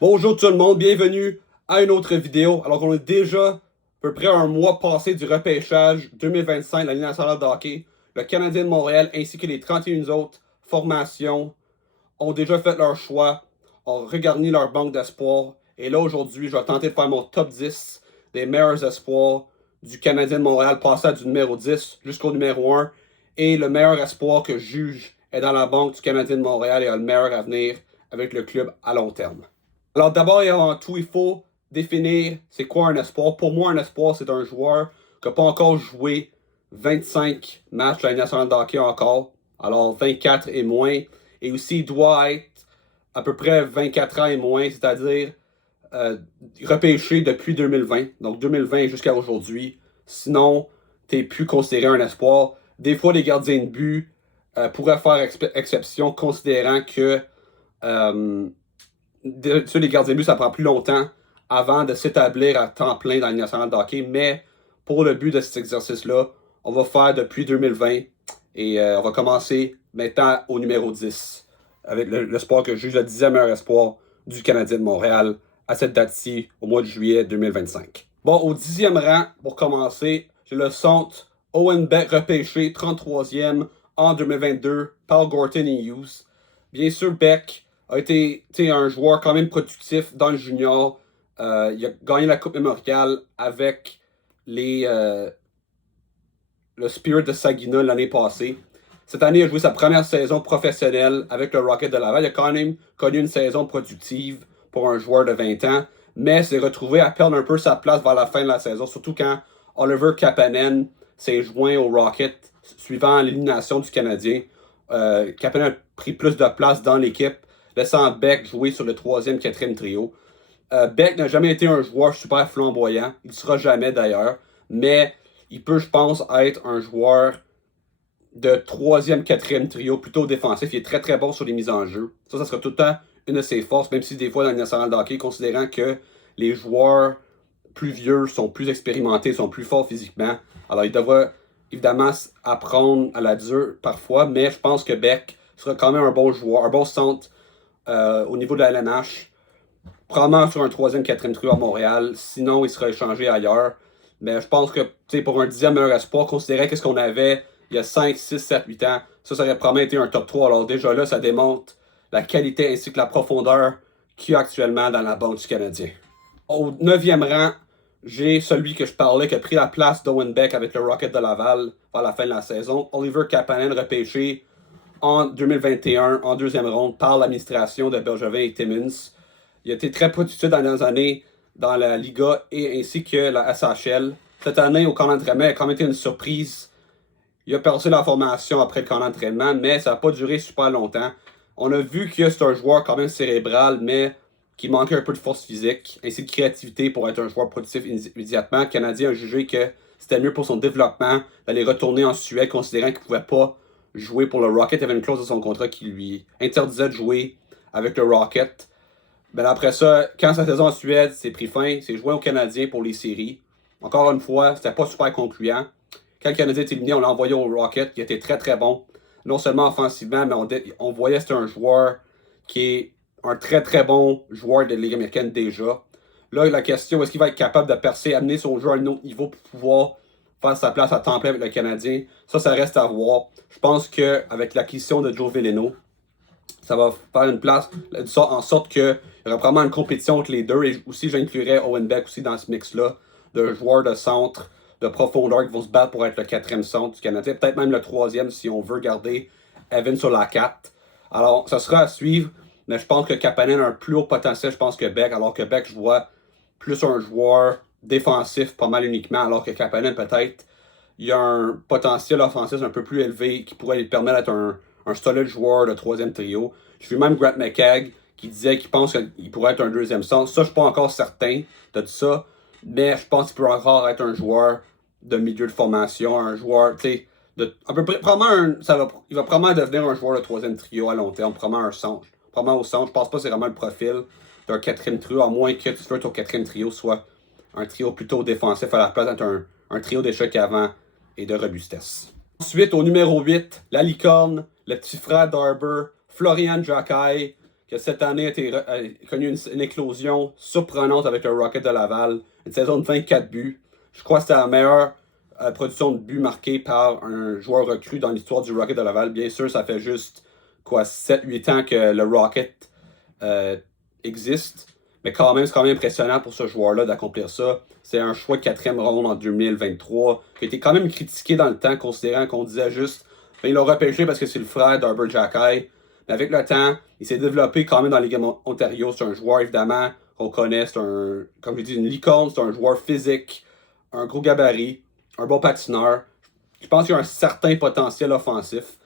Bonjour tout le monde, bienvenue à une autre vidéo. Alors qu'on est déjà à peu près un mois passé du repêchage 2025 de la Ligue nationale de hockey, le Canadien de Montréal ainsi que les 31 autres formations ont déjà fait leur choix, ont regarni leur banque d'espoir. Et là aujourd'hui, je vais tenter de faire mon top 10 des meilleurs espoirs du Canadien de Montréal, passant du numéro 10 jusqu'au numéro 1. Et le meilleur espoir que je juge est dans la banque du Canadien de Montréal et a le meilleur avenir avec le club à long terme. Alors d'abord et avant tout, il faut définir c'est quoi un espoir. Pour moi, un espoir, c'est un joueur qui n'a pas encore joué 25 matchs de la Ligue nationale de hockey encore. Alors 24 et moins. Et aussi, il doit être à peu près 24 ans et moins, c'est-à-dire repêché depuis 2020. Donc 2020 jusqu'à aujourd'hui. Sinon, tu n'es plus considéré un espoir. Des fois, les gardiens de but pourraient faire exception, considérant que les gardiens de but, ça prend plus longtemps avant de s'établir à temps plein dans la Ligue nationale de hockey. Mais pour le but de cet exercice-là, on va faire depuis 2020 et on va commencer maintenant au numéro 10 avec l'espoir que je juge le 10e meilleur espoir du Canadien de Montréal à cette date-ci, au mois de juillet 2025. Bon, au 10e rang, pour commencer, j'ai le centre Owen Beck repêché 33e en 2022 par Gorton et Hughes. Bien sûr, Beck a été un joueur quand même productif dans le junior. Il a gagné la Coupe mémoriale avec le Spirit de Saginaw l'année passée. Cette année, il a joué sa première saison professionnelle avec le Rocket de Laval. Il a quand même connu une saison productive pour un joueur de 20 ans, mais s'est retrouvé à perdre un peu sa place vers la fin de la saison, surtout quand Oliver Kapanen s'est joint au Rocket suivant l'élimination du Canadien. Kapanen a pris plus de place dans l'équipe, laissant Beck jouer sur le 3e, 4e trio. Beck n'a jamais été un joueur super flamboyant, il ne sera jamais d'ailleurs, mais il peut, je pense, être un joueur de 3e, 4e trio, plutôt défensif. Il est très très bon sur les mises en jeu. Ça sera tout le temps une de ses forces, même si des fois dans le national de hockey, considérant que les joueurs plus vieux sont plus expérimentés, sont plus forts physiquement. Alors il devra évidemment apprendre à la dure parfois, mais je pense que Beck sera quand même un bon joueur, un bon centre au niveau de la LNH. Probablement sur un 3e, 4e trio à Montréal. Sinon, il sera échangé ailleurs. Mais je pense que pour un 10e meilleur espoir, considérant qu'est-ce qu'on avait il y a 5, 6, 7, 8 ans, ça aurait probablement été un top 3. Alors déjà là, ça démontre la qualité ainsi que la profondeur qu'il y a actuellement dans la banque du Canadien. Au 9e rang, j'ai celui que je parlais qui a pris la place d'Owen Beck avec le Rocket de Laval vers la fin de la saison. Oliver Kapanen, repêché en 2021 en 2e ronde par l'administration de Bergevin et Timmins. Il a été très productif dans les années dans la Liga et ainsi que la SHL. Cette année, au camp d'entraînement, il a quand même été une surprise. Il a perdu la formation après le camp d'entraînement, mais ça n'a pas duré super longtemps. On a vu que c'est un joueur quand même cérébral, mais qui manquait un peu de force physique, ainsi de créativité pour être un joueur productif immédiatement. Le Canadien a jugé que c'était mieux pour son développement d'aller retourner en Suède, considérant qu'il ne pouvait pas jouer pour le Rocket. Il y avait une clause de son contrat qui lui interdisait de jouer avec le Rocket. Ben après ça, quand sa saison en Suède s'est pris fin, c'est joué au Canadien pour les séries. Encore une fois, c'était pas super concluant. Quand le Canadien est éliminé, on l'a envoyé au Rocket, qui était très très bon. Non seulement offensivement, mais on voyait que c'était un joueur qui est un très très bon joueur de la Ligue américaine déjà. Là, la question, est-ce qu'il va être capable de percer, amener son jeu à un autre niveau pour pouvoir faire sa place à temps plein avec le Canadien? Ça reste à voir. Je pense qu'avec l'acquisition de Joe Veleno, ça va faire une place en sorte qu'il y aura probablement une compétition entre les deux. Et aussi, j'inclurais Owen Beck aussi dans ce mix-là de joueurs de centre, de profondeur qui vont se battre pour être le 4e centre du Canadien. Peut-être même le 3e si on veut garder Evan sur la 4. Alors, ça sera à suivre. Mais je pense que Kapanen a un plus haut potentiel, je pense, que Beck. Alors que Beck, je vois plus un joueur défensif, pas mal uniquement. Alors que Kapanen, peut-être, il y a un potentiel offensif un peu plus élevé qui pourrait lui permettre d'être un solide joueur de 3e trio. Je vu même Grant McCagg qui disait qu'il pense qu'il pourrait être un 2e centre. Ça, je ne suis pas encore certain de ça, mais je pense qu'il peut encore être un joueur de milieu de formation, un joueur, tu sais, à peu près, il va probablement devenir un joueur de 3e trio à long terme, probablement un centre. Probablement au centre, je pense pas que c'est vraiment le profil d'un 4e trio, à moins que tu veux ton 4e trio soit un trio plutôt défensif à la place d'être un trio d'échecs avant et de robustesse. Ensuite, au numéro 8, la licorne, le petit frère d'Arber, Florian Jacquet, que cette année a connu une éclosion surprenante avec le Rocket de Laval. Une saison de 24 buts. Je crois que c'était la meilleure production de buts marquée par un joueur recru dans l'histoire du Rocket de Laval. Bien sûr, ça fait juste quoi 7-8 ans que le Rocket existe. Mais quand même, c'est quand même impressionnant pour ce joueur-là d'accomplir ça. C'est un choix de 4e ronde en 2023 qui a été quand même critiqué dans le temps, considérant qu'on disait juste ben, ils l'ont repêché parce que c'est le frère d'Arbor Xhekaj. Mais avec le temps, il s'est développé quand même dans les Games Ontario. C'est un joueur, évidemment, qu'on connaît. C'est un, comme je dis, une licorne. C'est un joueur physique, un gros gabarit, un bon patineur. Je pense qu'il a un certain potentiel offensif.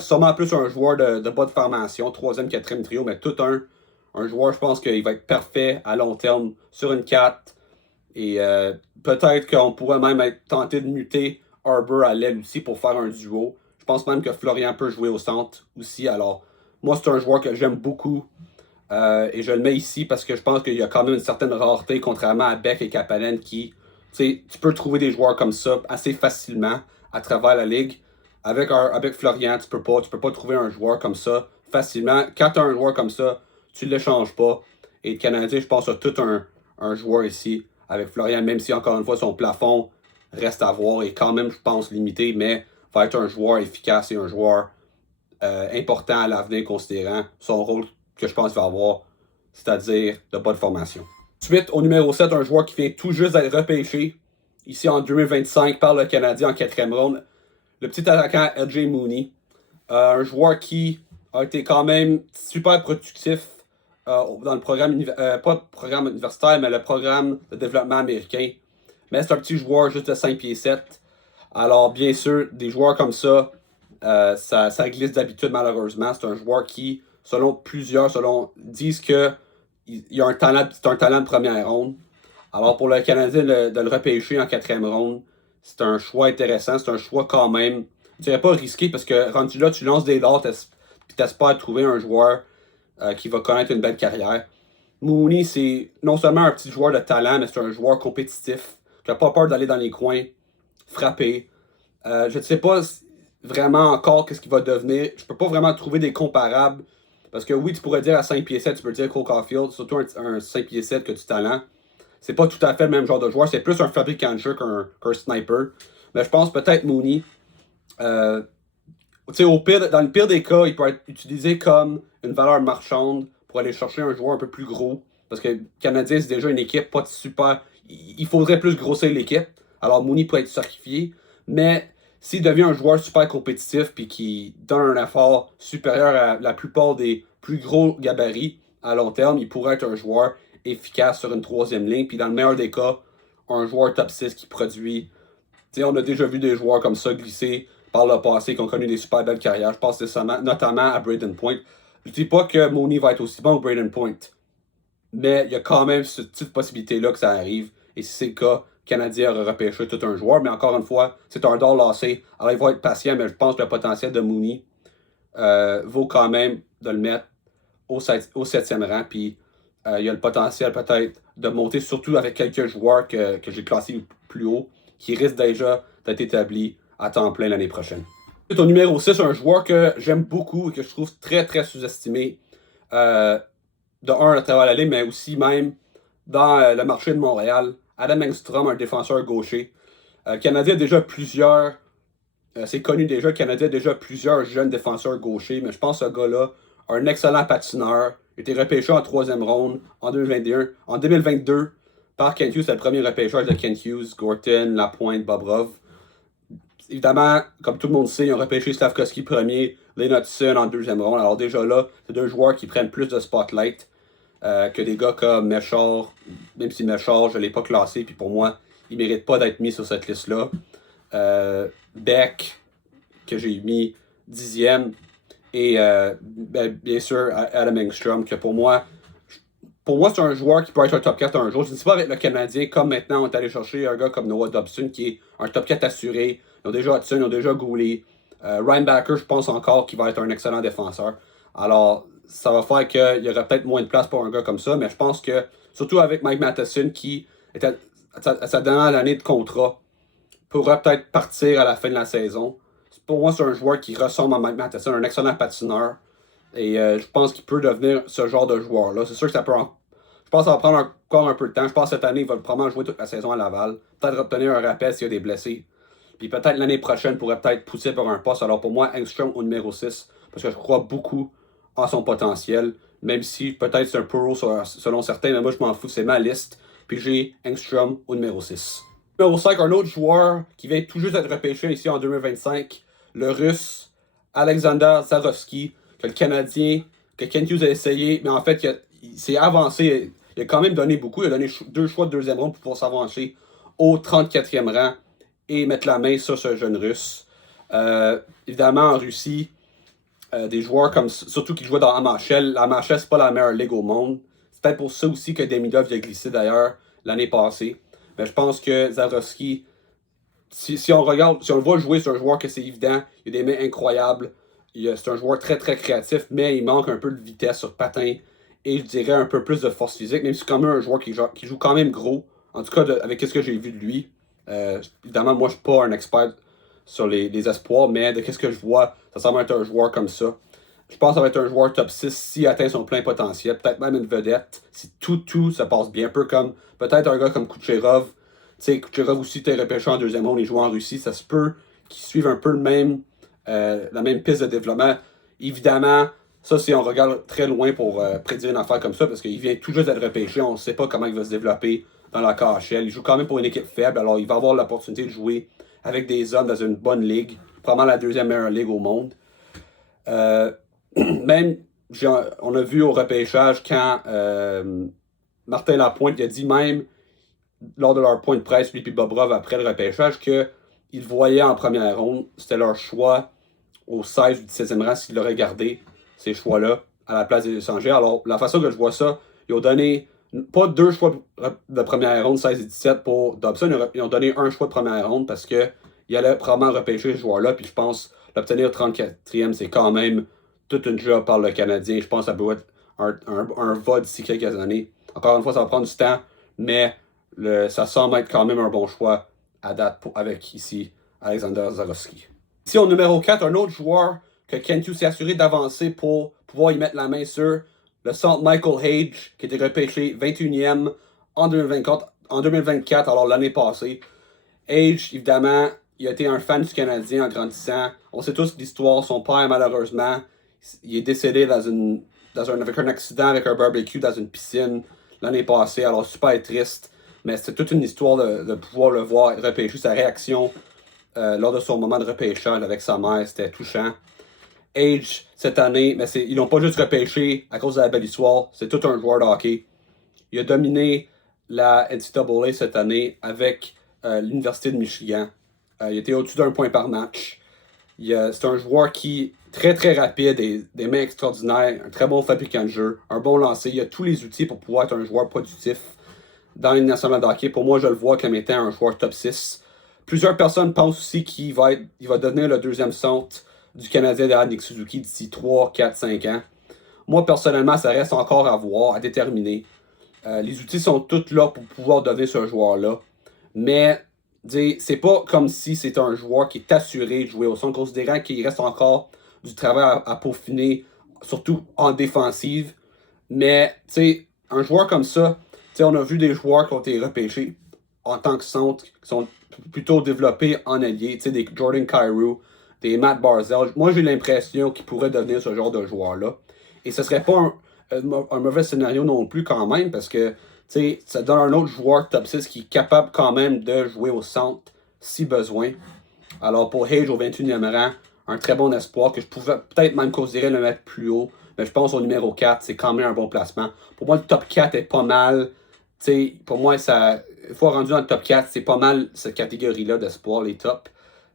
Sûrement plus un joueur de bas de formation, 3e, 4e trio, mais tout un joueur, je pense qu'il va être parfait à long terme sur une 4. Et peut-être qu'on pourrait même être tenté de muter Arbor à l'aile aussi pour faire un duo. Je pense même que Florian peut jouer au centre aussi. Alors, moi, c'est un joueur que j'aime beaucoup. Et je le mets ici parce que je pense qu'il y a quand même une certaine rareté, contrairement à Beck et Kapanen, qui, tu peux trouver des joueurs comme ça assez facilement à travers la ligue. Avec Florian, tu peux pas trouver un joueur comme ça facilement. Quand tu as un joueur comme ça, tu ne l'échanges pas. Et le Canadien, je pense, a tout un joueur ici avec Florian, même si encore une fois son plafond reste à voir et quand même, je pense, limité, mais va être un joueur efficace et un joueur important à l'avenir, considérant son rôle que je pense qu'il va avoir, c'est-à-dire de bonne formation. Ensuite, au numéro 7, un joueur qui vient tout juste d'être repêché ici en 2025 par le Canadien en 4e ronde, le petit attaquant LJ Mooney. Un joueur qui a été quand même super productif dans le programme, pas le programme universitaire, mais le programme de développement américain. Mais c'est un petit joueur juste de 5 pieds 7. Alors, bien sûr, des joueurs comme ça, ça glisse d'habitude malheureusement. C'est un joueur qui, selon plusieurs, disent que il a c'est un talent de première ronde. Alors, pour le Canadien, de le repêcher en 4e ronde, c'est un choix intéressant. C'est un choix quand même, je dirais pas risqué, parce que rendu là, tu lances des dards et tu espères trouver un joueur qui va connaître une belle carrière. Mooney, c'est non seulement un petit joueur de talent, mais c'est un joueur compétitif qui n'a pas peur d'aller dans les coins, frapper. Je ne sais pas vraiment encore qu'est-ce qu'il va devenir. Je peux pas vraiment trouver des comparables. Parce que oui, tu pourrais dire à 5 pieds 7, tu peux dire Cole Caulfield, surtout un 5 pieds 7 que du talent. C'est pas tout à fait le même genre de joueur. C'est plus un fabricant de jeu qu'un sniper. Mais je pense peut-être Mooney. Dans le pire des cas, il peut être utilisé comme une valeur marchande pour aller chercher un joueur un peu plus gros. Parce que le Canadien, c'est déjà une équipe pas de super. Il faudrait plus grossir l'équipe. Alors Mooney peut être sacrifié. Mais s'il devient un joueur super compétitif puis qui donne un effort supérieur à la plupart des plus gros gabarits à long terme, il pourrait être un joueur efficace sur une 3e ligne. Puis dans le meilleur des cas, un joueur top 6 qui produit. On a déjà vu des joueurs comme ça glisser par le passé qui ont connu des super belles carrières. Je pense notamment à Braden Point. Je dis pas que Mooney va être aussi bon que Braden Point, mais il y a quand même cette petite possibilité-là que ça arrive. Et si c'est le cas, le Canadien aura repêché tout un joueur. Mais encore une fois, c'est un dard lancé. Alors il va être patient, mais je pense que le potentiel de Mooney vaut quand même de le mettre au 7e rang. Puis il y a le potentiel peut-être de monter, surtout avec quelques joueurs que j'ai classés plus haut, qui risquent déjà d'être établis à temps plein l'année prochaine. Au numéro 6, un joueur que j'aime beaucoup et que je trouve très très sous-estimé. De un à travers la ligne, mais aussi même dans le marché de Montréal. Adam Engstrom, un défenseur gaucher. Le Canadien a déjà plusieurs. C'est connu déjà, le Canadien a déjà plusieurs jeunes défenseurs gauchers, mais je pense que ce gars-là a un excellent patineur. Il a été repêché en 3e ronde en 2021. En 2022, par Kent Hughes, c'est le premier repêcheur de Kent Hughes, Gorton, Lapointe, Bobrov. Évidemment, comme tout le monde sait, ils ont repêché Slavkovski premier, Lane Hutson en 2e ronde. Alors déjà là, c'est 2 joueurs qui prennent plus de spotlight que des gars comme Méchard. Même si Méchard, je ne l'ai pas classé, puis pour moi, il ne mérite pas d'être mis sur cette liste-là. Beck, que j'ai mis 10e. Et bien sûr, Adam Engstrom, que pour moi, c'est un joueur qui peut être un top 4 un jour. Je ne sais pas avec le Canadien, comme maintenant, on est allé chercher un gars comme Noah Dobson, qui est un top 4 assuré. Ils ont déjà Hudson, ils ont déjà Goulet. Ryan Backer, je pense encore qu'il va être un excellent défenseur. Alors, ça va faire qu'il y aura peut-être moins de place pour un gars comme ça, mais je pense que, surtout avec Mike Matheson, qui était à sa dernière année de contrat, pourra peut-être partir à la fin de la saison. Pour moi, c'est un joueur qui ressemble à Mike Matheson, un excellent patineur. Et je pense qu'il peut devenir ce genre de joueur-là. C'est sûr que ça peut je pense que ça va prendre encore un peu de temps. Je pense que cette année, il va probablement jouer toute la saison à Laval. Peut-être obtenir un rappel s'il y a des blessés. Puis peut-être l'année prochaine pourrait peut-être pousser pour un poste. Alors pour moi, Engstrom au numéro 6, parce que je crois beaucoup en son potentiel. Même si peut-être c'est un peu haut selon certains, mais moi je m'en fous, c'est ma liste. Puis j'ai Engstrom au numéro 6. Numéro 5, un autre joueur qui vient tout juste d'être repêché ici en 2025, le Russe Alexander Zarovski, que le Canadien, que Kent Hughes a essayé, mais en fait il s'est avancé. Il a quand même donné beaucoup. Il a donné 2 choix de deuxième ronde pour pouvoir s'avancer au 34e rang et mettre la main sur ce jeune Russe. Évidemment, en Russie, des joueurs comme surtout qui jouaient dans la MHL. La MHL, c'est pas la meilleure ligue au monde. C'est peut-être pour ça aussi que Demidov a glissé d'ailleurs l'année passée. Mais je pense que Zarovski, si on regarde, si on le voit jouer, c'est un joueur que c'est évident. Il a des mains incroyables. C'est un joueur très très créatif, mais il manque un peu de vitesse sur patin et je dirais un peu plus de force physique, même si c'est quand même un joueur qui joue quand même gros. En tout cas, avec ce que j'ai vu de lui. Évidemment, moi, je ne suis pas un expert sur les espoirs, mais de ce que je vois, ça semble être un joueur comme ça. Je pense que ça va être un joueur top 6 s'il atteint son plein potentiel. Peut-être même une vedette, si tout se passe bien. Un peu comme, peut-être un gars comme Kucherov. Tu sais, Kucherov aussi était repêché en deuxième ronde et joue en Russie. Ça se peut qu'ils suivent un peu la même piste de développement. Évidemment, ça, si on regarde très loin pour prédire une affaire comme ça, parce qu'il vient tout juste d'être repêché, on ne sait pas comment il va se développer dans la KHL. Il joue quand même pour une équipe faible, alors il va avoir l'opportunité de jouer avec des hommes dans une bonne ligue, probablement la deuxième meilleure ligue au monde. Même, on a vu au repêchage quand Martin Lapointe il a dit même, lors de leur point de presse, lui et Bobrov après le repêchage, qu'ils voyaient en première ronde, c'était leur choix au 16 ou 17e rang s'ils l'auraient gardé, ces choix-là, à la place des étrangers. Alors, la façon que je vois ça, ils ont donné pas 2 choix de première ronde, 16 et 17 pour Dobson, ils ont donné un choix de première ronde parce qu'ils allaient probablement repêcher ce joueur-là, puis je pense l'obtenir 34e, c'est quand même toute une job par le Canadien. Je pense que ça peut être un vol d'ici quelques années. Encore une fois, ça va prendre du temps, mais ça semble être quand même un bon choix à date avec ici Alexander Zarovski. Ici, au numéro 4, un autre joueur que Kent Hughes s'est assuré d'avancer pour pouvoir y mettre la main sur, le centre Michael Hage, qui était repêché 21e en 2024, alors l'année passée. Hage, évidemment, il a été un fan du Canadien en grandissant. On sait tous l'histoire. Son père, malheureusement, il est décédé avec un accident avec un barbecue dans une piscine l'année passée. Alors, super triste. Mais c'est toute une histoire de pouvoir le voir repêcher. Sa réaction lors de son moment de repêchage avec sa mère, c'était touchant. Age, cette année, mais ils l'ont pas juste repêché à cause de la belle histoire. C'est tout un joueur de hockey. Il a dominé la NCAA cette année avec l'Université de Michigan. Il était au-dessus d'un point par match. C'est un joueur qui est très très rapide, des mains extraordinaires, un très bon fabricant de jeu, un bon lancer. Il a tous les outils pour pouvoir être un joueur productif dans l'Union nationale de hockey. Pour moi, je le vois comme étant un joueur top 6. Plusieurs personnes pensent aussi qu'il va devenir le deuxième centre du Canadien derrière Nick Suzuki d'ici 3, 4, 5 ans. Moi, personnellement, ça reste encore à voir, à déterminer. Les outils sont tous là pour pouvoir devenir ce joueur-là. Mais c'est pas comme si c'était un joueur qui est assuré de jouer au centre, considérant qu'il reste encore du travail à peaufiner, surtout en défensive. Mais un joueur comme ça, on a vu des joueurs qui ont été repêchés en tant que centre, qui sont plutôt développés en allié, des Jordan Kyrou, des Matt Barzal. Moi, j'ai l'impression qu'il pourrait devenir ce genre de joueur-là. Et ce serait pas un mauvais scénario non plus quand même, parce que ça donne un autre joueur top 6 qui est capable quand même de jouer au centre si besoin. Alors pour Hage au 21e rang, un très bon espoir que je pouvais peut-être même considérer le mettre plus haut. Mais je pense au numéro 4, c'est quand même un bon placement. Pour moi, le top 4 est pas mal. Pour moi, une fois rendu dans le top 4, c'est pas mal cette catégorie-là d'espoir, les tops.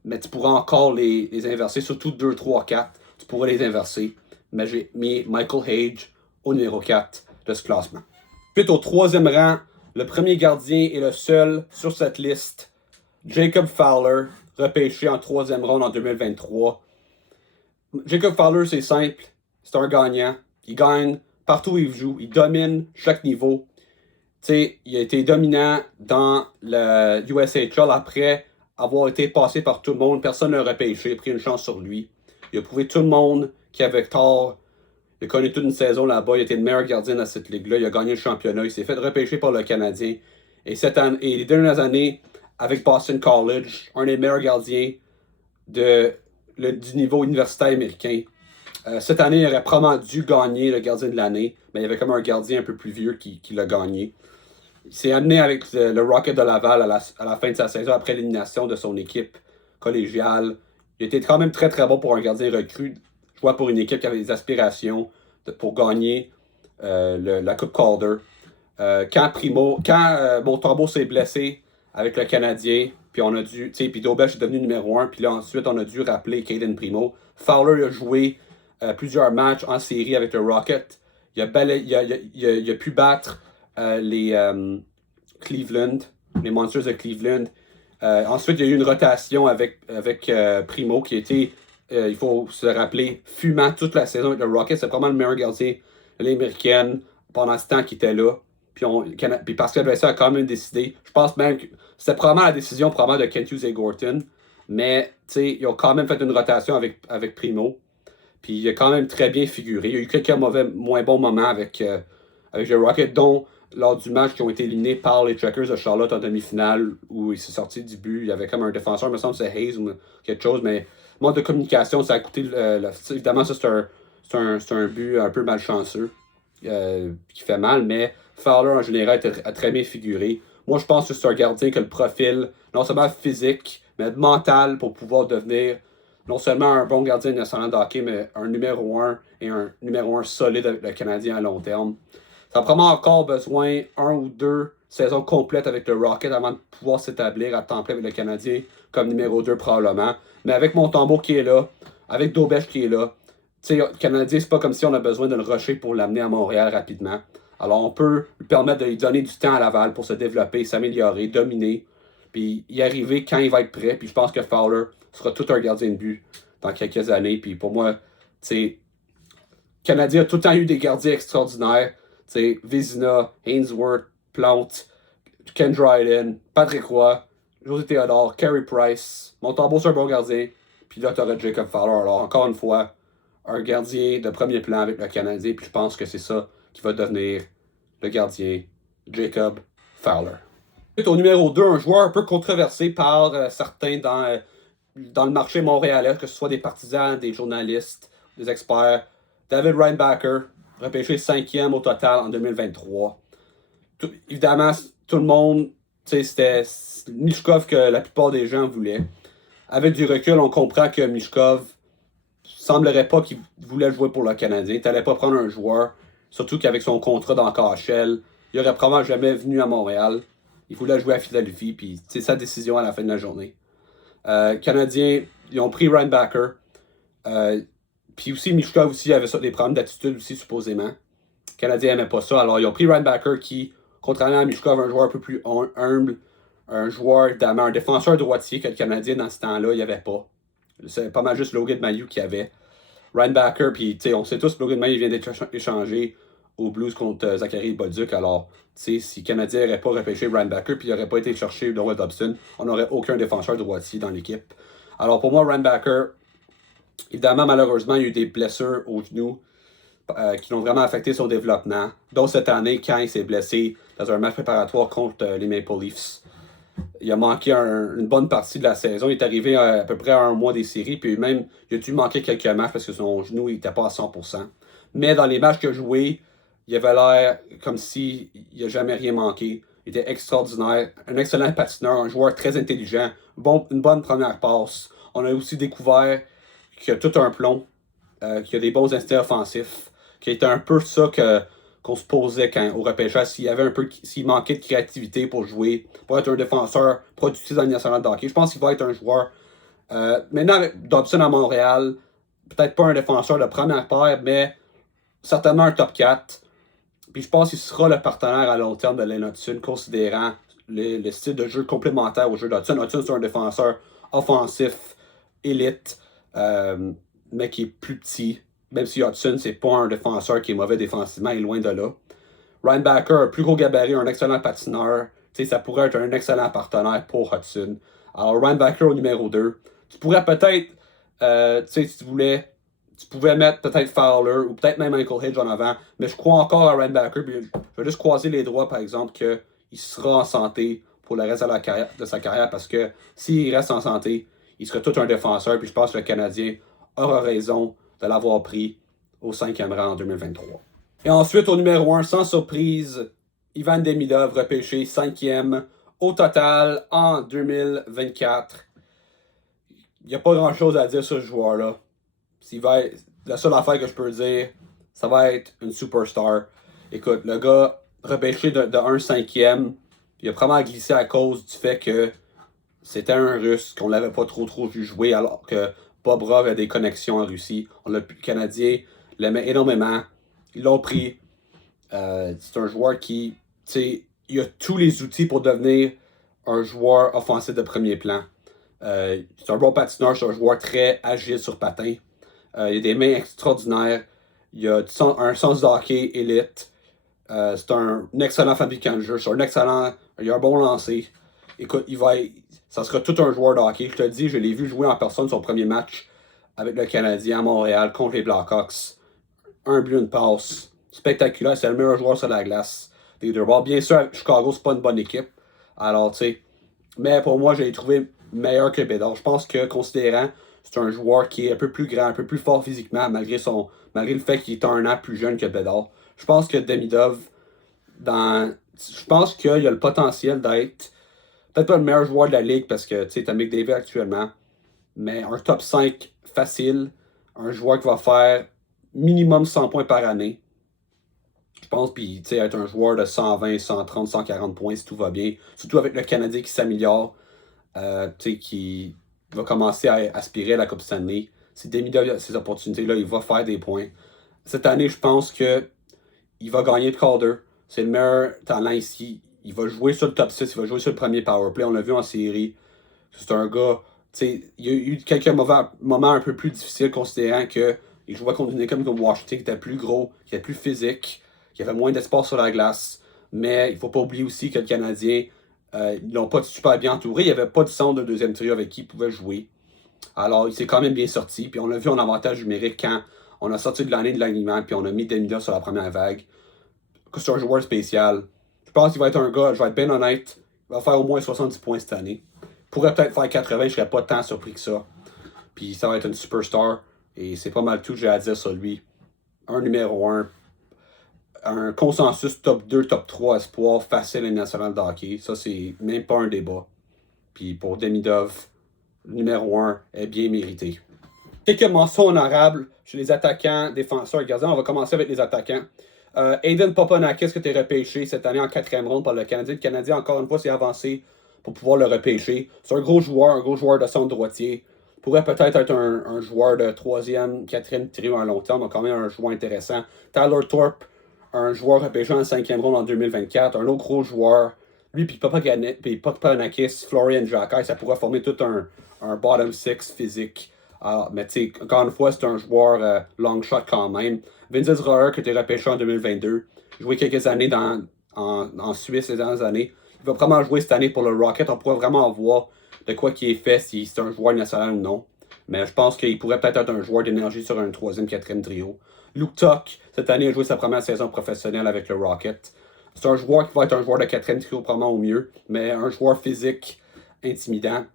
Mais tu pourras encore les inverser, surtout 2, 3, 4. Tu pourrais les inverser. Mais j'ai mis Michael Hage au numéro 4 de ce classement. Ensuite, au 3e rang, le premier gardien et le seul sur cette liste, Jacob Fowler, repêché en 3e ronde en 2023. Jacob Fowler, c'est simple, c'est un gagnant. Il gagne partout où il joue, il domine chaque niveau. Il a été dominant dans le USHL après avoir été passé par tout le monde. Personne ne l'a repêché, pris une chance sur lui. Il a prouvé tout le monde qu'il avait tort. Il a connu toute une saison là-bas. Il a été le meilleur gardien dans cette ligue-là. Il a gagné le championnat. Il s'est fait repêcher par le Canadien. Et, et les dernières années, avec Boston College, un des meilleurs gardiens du niveau universitaire américain. Cette année, il aurait probablement dû gagner le gardien de l'année, mais il y avait comme un gardien un peu plus vieux qui l'a gagné. Il s'est amené avec le Rocket de Laval à la fin de sa saison après l'élimination de son équipe collégiale. Il était quand même très très bon pour un gardien recru, jouant pour une équipe qui avait des aspirations pour gagner la Coupe Calder. Quand Montembeault s'est blessé avec le Canadien, puis on a dû, tu sais, puis Dobech est devenu numéro 1, puis là ensuite on a dû rappeler Caden Primo. Fowler a joué plusieurs matchs en série avec le Rocket. Il a pu battre les Cleveland, les Monsters de Cleveland. Ensuite, il y a eu une rotation avec Primo qui était, il faut se rappeler, fumant toute la saison avec le Rocket. C'est probablement le meilleur gardien de l'américaine pendant ce temps qu'il était là. Puis Pascal Besser a quand même décidé. Je pense même que c'était probablement la décision de Kent Hughes et Gorton. Mais ils ont quand même fait une rotation avec Primo. Puis il a quand même très bien figuré. Il y a eu quelques moins bons moments avec le Rocket, dont lors du match qui ont été éliminés par les Checkers de Charlotte en demi-finale, où il s'est sorti du but. Il y avait comme un défenseur, il me semble que c'est Hayes ou quelque chose, mais manque de communication, ça a coûté. Évidemment, ça c'est un but un peu malchanceux qui fait mal, mais Fowler en général a très bien figuré. Moi, je pense que c'est un gardien qui a le profil, non seulement physique, mais mental pour pouvoir devenir non seulement un bon gardien national de hockey, mais un numéro 1 et un numéro 1 solide avec le Canadien à long terme. Ça a probablement encore besoin 1 ou 2 saisons complètes avec le Rocket avant de pouvoir s'établir à temps plein avec le Canadien comme numéro 2 probablement. Mais avec Montembeault qui est là, avec Dobech qui est là, le Canadien, c'est pas comme si on a besoin de le rusher pour l'amener à Montréal rapidement. Alors on peut lui permettre de lui donner du temps à Laval pour se développer, s'améliorer, dominer, puis y arriver quand il va être prêt. Puis je pense que Fowler sera tout un gardien de but dans quelques années. Puis pour moi, le Canadien a tout le temps eu des gardiens extraordinaires. Vézina, Ainsworth, Plante, Ken Dryden, Patrick Roy, José Théodore, Carey Price. Montembeault, c'est un bon gardien. Puis là, tu auras Jacob Fowler. Alors encore une fois, un gardien de premier plan avec le Canadien. Puis je pense que c'est ça qui va devenir le gardien Jacob Fowler. Au numéro 2, un joueur un peu controversé par certains dans le marché montréalais, que ce soit des partisans, des journalistes, des experts. David Reinbacher, repêché 5e au total en 2023. Évidemment, tout le monde, c'était Michkov que la plupart des gens voulaient. Avec du recul, on comprend que Michkov semblerait pas qu'il voulait jouer pour le Canadien. Il n'allait pas prendre un joueur, surtout qu'avec son contrat dans KHL, il aurait probablement jamais venu à Montréal. Il voulait jouer à Philadelphie, puis c'est sa décision à la fin de la journée. Canadiens, ils ont pris Reinbacher. Puis aussi, Michkov aussi avait des problèmes d'attitude aussi, supposément. Les Canadiens n'aimaient pas ça. Alors, ils ont pris Reinbacher qui, contrairement à Michkov, un joueur un peu plus humble, un joueur, évidemment, un défenseur droitier que le Canadien, dans ce temps-là, il n'y avait pas. C'est pas mal juste Logan Mailloux qui avait. Reinbacher, puis on sait tous, Logan Mailloux vient d'être échangé aux Blues contre Zachary Bolduc. Alors, si le Canadien n'aurait pas repêché Reinbacher, puis il n'aurait pas été cherché Noah Dobson, on n'aurait aucun défenseur droitier dans l'équipe. Alors, pour moi, Reinbacher, évidemment, malheureusement, il y a eu des blessures aux genoux qui l'ont vraiment affecté son développement. Dont cette année, quand il s'est blessé dans un match préparatoire contre les Maple Leafs. Il a manqué une bonne partie de la saison. Il est arrivé à peu près à un mois des séries, puis même, il a dû manquer quelques matchs parce que son genou n'était pas à 100%. Mais dans les matchs qu'il a joués, il avait l'air comme s'il n'a jamais rien manqué. Il était extraordinaire, un excellent patineur, un joueur très intelligent, une bonne première passe. On a aussi découvert qu'il a tout un plomb, qu'il a des bons instincts offensifs, qui était un peu ça qu'on se posait au repêchage, s'il manquait de créativité pour jouer, pour être un défenseur productif dans le national de hockey. Je pense qu'il va être un joueur. Maintenant, avec Dobson à Montréal, peut-être pas un défenseur de première paire, mais certainement un top 4. Puis je pense qu'il sera le partenaire à long terme de Lane Hutson, considérant le style de jeu complémentaire au jeu d'Hutson. Hutson, c'est un défenseur offensif, élite, mais qui est plus petit. Même si Hutson, c'est pas un défenseur qui est mauvais défensivement, il est loin de là. Reinbacher, un plus gros gabarit, un excellent patineur. Ça pourrait être un excellent partenaire pour Hutson. Alors, Reinbacher au numéro 2. Tu pourrais peut-être, si tu voulais, Tu pouvais mettre peut-être Fowler ou peut-être même Michael Hedge en avant, mais je crois encore à Linebacker. Puis je vais juste croiser les doigts, par exemple, qu'il sera en santé pour le reste de sa carrière parce que s'il reste en santé, il sera tout un défenseur. Puis je pense que le Canadien aura raison de l'avoir pris au 5e rang en 2023. Et ensuite, au numéro 1, sans surprise, Ivan Demidov, repêché 5e au total en 2024. Il n'y a pas grand-chose à dire sur ce joueur-là. La seule affaire que je peux dire, ça va être une superstar. Écoute, le gars repêché de 1/5e, il a probablement glissé à cause du fait que c'était un Russe, qu'on l'avait pas trop vu jouer, alors que Bobrov a des connexions en Russie. Le Canadien l'aimait énormément. Ils l'ont pris. C'est un joueur qui, tu sais, il a tous les outils pour devenir un joueur offensif de premier plan. C'est un bon patineur, c'est un joueur très agile sur patin. Il a des mains extraordinaires. Il a un sens de hockey élite. C'est un excellent fabricant de jeu. Il a un bon lancer. Écoute, ça sera tout un joueur de hockey. Je te le dis, je l'ai vu jouer en personne son premier match avec le Canadien à Montréal contre les Blackhawks. Un but, une passe. Spectaculaire. C'est le meilleur joueur sur la glace des deux bords. Bien sûr, Chicago, c'est pas une bonne équipe. Alors, tu sais. Mais pour moi, je l'ai trouvé meilleur que Bédard. Je pense que, considérant c'est un joueur qui est un peu plus grand, un peu plus fort physiquement, malgré le fait qu'il est un an plus jeune que Bédard. Je pense que Demidov, je pense qu'il a le potentiel d'être peut-être pas le meilleur joueur de la ligue parce que tu sais, t'as McDavid actuellement, mais un top 5 facile, un joueur qui va faire minimum 100 points par année. Je pense, puis tu sais, être un joueur de 120, 130, 140 points si tout va bien, surtout avec le Canadien qui s'améliore, tu sais, qui va commencer à aspirer à la Coupe Stanley. Si Demidov a ces opportunités-là, il va faire des points. Cette année, je pense que il va gagner le Calder. C'est le meilleur talent ici. Il va jouer sur le top 6, il va jouer sur le premier powerplay. On l'a vu en série. C'est un gars, tu sais, il y a eu quelques moments un peu plus difficiles considérant qu'il jouait contre une équipe comme Washington qui était plus gros, qui était plus physique, qui avait moins d'espace sur la glace. Mais il ne faut pas oublier aussi que le Canadien, ils l'ont pas super bien entouré. Il n'y avait pas de centre de deuxième trio avec qui il pouvait jouer. Alors, il s'est quand même bien sorti. Puis on l'a vu en avantage numérique quand on a sorti de l'année de l'alignement, puis on a mis Demida sur la première vague. C'est un joueur spécial. Je pense qu'il va être un gars, je vais être bien honnête, il va faire au moins 70 points cette année. Il pourrait peut-être faire 80, je ne serais pas tant surpris que ça. Puis ça va être une superstar. Et c'est pas mal tout que j'ai à dire sur lui. Un numéro 1. Un consensus top 2, top 3 espoir facile et national de hockey. Ça, c'est même pas un débat. Puis pour Demidov, numéro 1 est bien mérité. Quelques mentions honorables chez les attaquants, défenseurs et gardiens. On va commencer avec les attaquants. Aiden Papanakis, que tu es repêché cette année en 4e ronde par le Canadien. Le Canadien, encore une fois, s'est avancé pour pouvoir le repêcher. C'est un gros joueur de centre droitier. Pourrait peut-être être un joueur de 3e, 4e trio en long terme, mais quand même un joueur intéressant. Tyler Thorpe, un joueur repêché en 5e ronde en 2024. Un autre gros joueur. Lui, puis Papanakis, Florian Jacquet, ça pourrait former tout un bottom 6 physique. Alors, mais tu sais, encore une fois, c'est un joueur long shot quand même. Vincent Rohrer, qui était repêché en 2022, joué quelques années en Suisse ces dernières années. Il va probablement jouer cette année pour le Rocket. On pourra vraiment voir de quoi qui est fait, si c'est un joueur national ou non. Mais je pense qu'il pourrait peut-être être un joueur d'énergie sur un 3e, 4e trio. Luke Tuck, cette année, a joué sa première saison professionnelle avec le Rocket. C'est un joueur qui va être un joueur de 4e trio probablement au mieux, mais un joueur physique intimidant.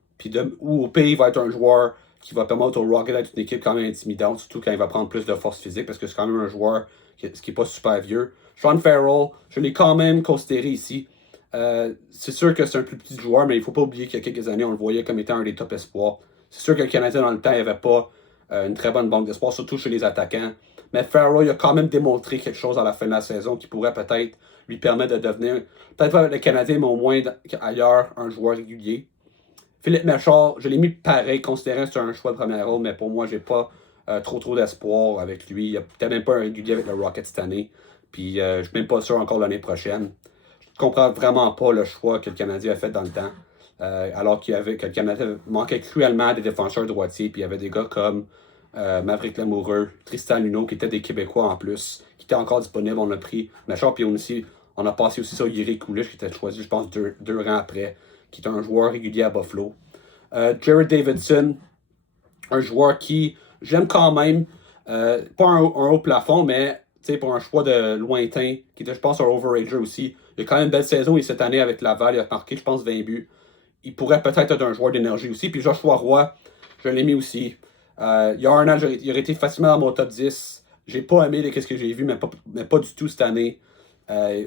Ou au pire, il va être un joueur qui va permettre au Rocket d'être une équipe quand même intimidante, surtout quand il va prendre plus de force physique, parce que c'est quand même un joueur qui n'est pas super vieux. Sean Farrell, je l'ai quand même considéré ici. C'est sûr que c'est un plus petit joueur, mais il ne faut pas oublier qu'il y a quelques années, on le voyait comme étant un des top espoirs. C'est sûr que le Canadien, dans le temps, n'avait pas une très bonne banque d'espoir, surtout chez les attaquants. Mais Farrell, il a quand même démontré quelque chose à la fin de la saison qui pourrait peut-être lui permettre de devenir, peut-être pas avec le Canadien, mais au moins ailleurs, un joueur régulier. Philippe Méchard, je l'ai mis pareil, considérant que c'est un choix de première rôle, mais pour moi, j'ai pas trop d'espoir avec lui. Il a peut-être même pas un régulier avec le Rocket cette année. Puis je suis même pas sûr encore l'année prochaine. Je comprends vraiment pas le choix que le Canadien a fait dans le temps. Alors que le Canadien manquait cruellement des défenseurs droitiers. Puis il y avait des gars comme Maverick Lamoureux, Tristan Luneau, qui étaient des Québécois en plus, qui étaient encore disponibles. On a pris Méchard, puis on a passé aussi sur Yuri Kulich, qui était choisi, je pense, deux rangs après, qui est un joueur régulier à Buffalo. Jared Davidson, un joueur qui j'aime quand même. Pas un haut plafond, mais pour un choix de lointain, qui était, je pense, un overager aussi. Il a quand même une belle saison et cette année avec Laval, il a marqué, je pense, 20 buts. Il pourrait peut-être être un joueur d'énergie aussi. Puis Joshua Roy, je l'ai mis aussi. Il y a un an, il aurait été facilement dans mon top 10. J'ai pas aimé ce que j'ai vu, mais pas du tout cette année.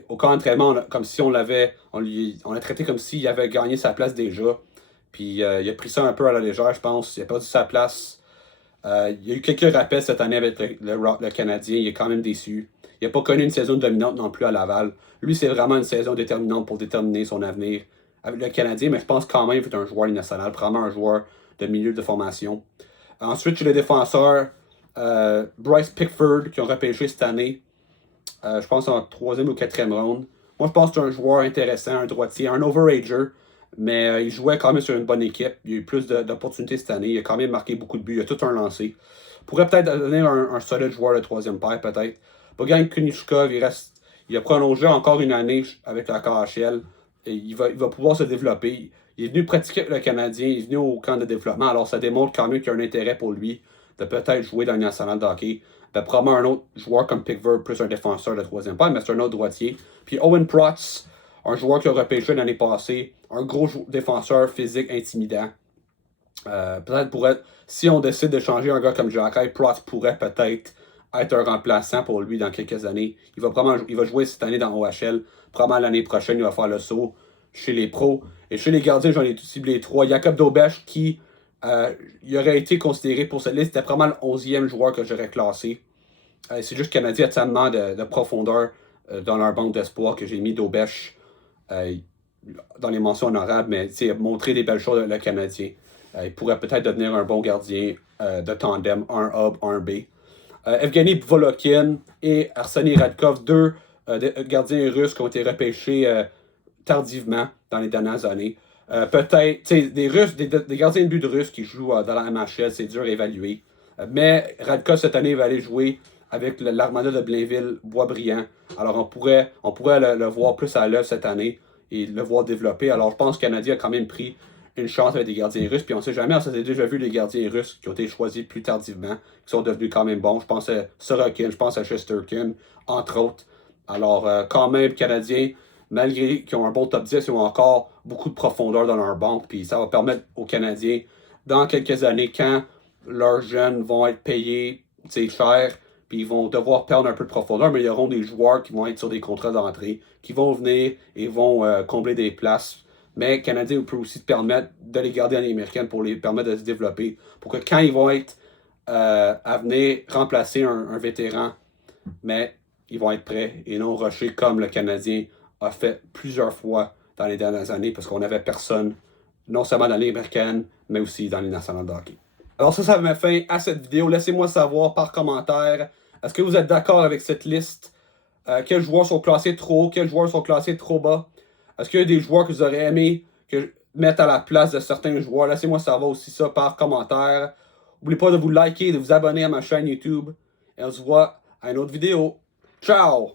Au camp d'entraînement, comme si on l'avait. On l'a traité comme s'il avait gagné sa place déjà. Puis il a pris ça un peu à la légère, je pense. Il a perdu sa place. Il y a eu quelques rappels cette année avec le Canadien. Il est quand même déçu. Il n'a pas connu une saison dominante non plus à Laval. Lui, c'est vraiment une saison déterminante pour déterminer son avenir avec le Canadien, mais je pense quand même qu'il est un joueur national, probablement un joueur de milieu de formation. Ensuite, chez les défenseurs, Bryce Pickford, qui ont repêché cette année, je pense en troisième ou quatrième round. Moi, je pense que c'est un joueur intéressant, un droitier, un overager, mais il jouait quand même sur une bonne équipe. Il a eu plus d'opportunités cette année. Il a quand même marqué beaucoup de buts. Il a tout un lancé. Pourrait peut-être devenir un solide joueur de troisième paire, peut-être. Bogdan Kunishkov, il a prolongé encore une année avec la KHL. Et il va pouvoir se développer. Il est venu pratiquer avec le Canadien, il est venu au camp de développement, alors ça démontre quand même qu'il y a un intérêt pour lui de peut-être jouer dans le national de hockey. Probablement un autre joueur comme Pickford, plus un défenseur de troisième paire, mais c'est un autre droitier. Puis Owen Protz, un joueur qui a repêché l'année passée, un gros défenseur physique intimidant. Peut-être pourrait, si on décide de changer un gars comme Jacky, Protz pourrait peut-être être un remplaçant pour lui dans quelques années. Il va jouer cette année dans OHL. Probablement l'année prochaine, il va faire le saut chez les pros. Et chez les gardiens, j'en ai ciblé trois. Jacob Dobech, qui il aurait été considéré pour cette liste, c'était probablement le 11e joueur que j'aurais classé. C'est juste que le Canadien a tellement de profondeur dans leur banque d'espoir que j'ai mis Dobech dans les mentions honorables, mais montrer des belles choses le Canadien. Il pourrait peut-être devenir un bon gardien de tandem, un hub, un B. Evgeny Volokin et Arseny Radkov, deux gardiens russes qui ont été repêchés tardivement dans les dernières années. Peut-être, des Russes, des gardiens de but de Russes qui jouent dans la MHL, c'est dur à évaluer. Mais Radkov, cette année, va aller jouer avec l'Armada de Blainville, Boisbriand. Alors, on pourrait le voir plus à l'œuvre cette année et le voir développer. Alors, je pense que le Canadien a quand même pris une chance avec des gardiens russes. Puis on ne sait jamais, on s'est déjà vu les gardiens russes qui ont été choisis plus tardivement, qui sont devenus quand même bons. Je pense à Sorokin, je pense à Shesterkin, entre autres. Alors, quand même, Canadiens, malgré qu'ils ont un bon top 10, ils ont encore beaucoup de profondeur dans leur banque. Puis ça va permettre aux Canadiens, dans quelques années, quand leurs jeunes vont être payés cher, puis ils vont devoir perdre un peu de profondeur, mais il y auront des joueurs qui vont être sur des contrats d'entrée, qui vont venir et vont combler des places. Mais le Canadien peut aussi te permettre de les garder en américaine pour les permettre de se développer. Pour que quand ils vont être à venir remplacer un vétéran, mais ils vont être prêts et non rushés comme le Canadien a fait plusieurs fois dans les dernières années parce qu'on n'avait personne, non seulement dans les américaines, mais aussi dans les nationales de hockey. Alors ça met fin à cette vidéo. Laissez-moi savoir par commentaire. Est-ce que vous êtes d'accord avec cette liste? Quels joueurs sont classés trop haut? Quels joueurs sont classés trop bas? Est-ce qu'il y a des joueurs que vous aurez aimé que je mette à la place de certains joueurs? Laissez-moi savoir aussi ça par commentaire. N'oubliez pas de vous liker et de vous abonner à ma chaîne YouTube. Et on se voit à une autre vidéo. Ciao!